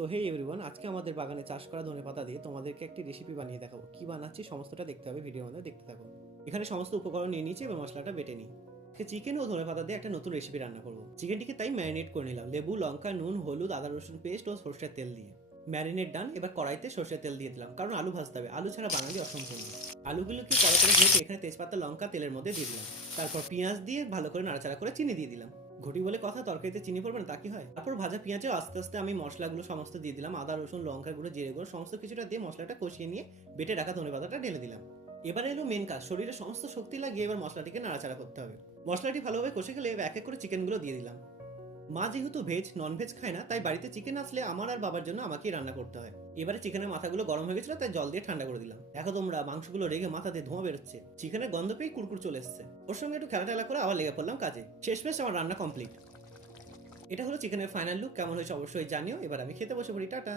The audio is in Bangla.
সো হে এভরিওয়ান, আজকে আমাদের বাগানে চাষ করা ধনেপাতা দিয়ে তোমাদেরকে একটি রেসিপি বানিয়ে দেখাবো। কি বানাচ্ছি সমস্তটা দেখতে হবে, ভিডিওর মধ্যে দেখতে থাকো। এখানে সমস্ত উপকরণ নিয়ে নিয়েছি এবং মশলাটা বেটে নিই। চিকেন ও ধনেপাতা দিয়ে একটা নতুন রেসিপি রান্না করবো। চিকেনটিকে তাই ম্যারিনেট করে নিলাম লেবু, লঙ্কা, নুন, হলুদ, আদা রসুন পেস্ট ও সরষের তেল দিয়ে। ম্যারিনেট ডান। এবার কড়াইতে সরষের তেল দিয়ে দিলাম, কারণ আলু ভাজতে হবে, আলু ছাড়া বাঙালি অসম্পূর্ণ। আলুগুলোকে কড়া করে ভেজে এখানে তেজপাতা, লঙ্কা তেলের মধ্যে দিয়ে দিলাম। তারপর পেঁয়াজ দিয়ে ভালো করে নাড়াচাড়া করে চিনি দিয়ে দিলাম। ঘটি বলে কথা, তরকারিতে চিনি পড়বে না তা কি হয়। তারপর ভাজা পেঁয়াজে আস্তে আস্তে আমি মশলাগুলো সমস্ত দিয়ে দিলাম, আদা রসুন লঙ্কা গুঁড়ো জিরে গুঁড়ো সমস্ত কিছুটা দিয়ে মশলাটা কষিয়ে নিয়ে বেটে রাখা ধনেপাতাটা ঢেলে দিলাম। এবার এলো মেন কাজ, শরীরে সমস্ত শক্তি লাগিয়ে এবার মশলাটিকে নাড়াচাড়া করতে হবে। মশলাটি ভালোভাবে কষে গেলে এবার এক এক করে চিকেনগুলো দিয়ে দিলাম। মা যেহেতু ভেজ নন ভেজ খায় না, তাই বাড়িতে চিকেন আসলে আমার আর বাবার জন্য আমাকেই রান্না করতে হয়। এবারে চিকেনের মাথাগুলো গরম হয়ে গেছিল, তাই জল দিয়ে ঠান্ডা করে দিলাম। দেখো তোমরা, মাংসগুলো রেগে মাথাতে ধোঁয়া বেরোচ্ছে, চিকেনের গন্ধ পেয়ে কুরকুর চলে এসছে। ওর সঙ্গে একটু খেলা টেলা করে আবার লেগে পড়লাম কাজে। শেষমেশ আমার রান্না কমপ্লিট। এটা হলো চিকেনের ফাইনাল লুক। কেমন হয়েছে অবশ্যই জানিও। এবার আমি খেতে বসে পড়ি। টাটা।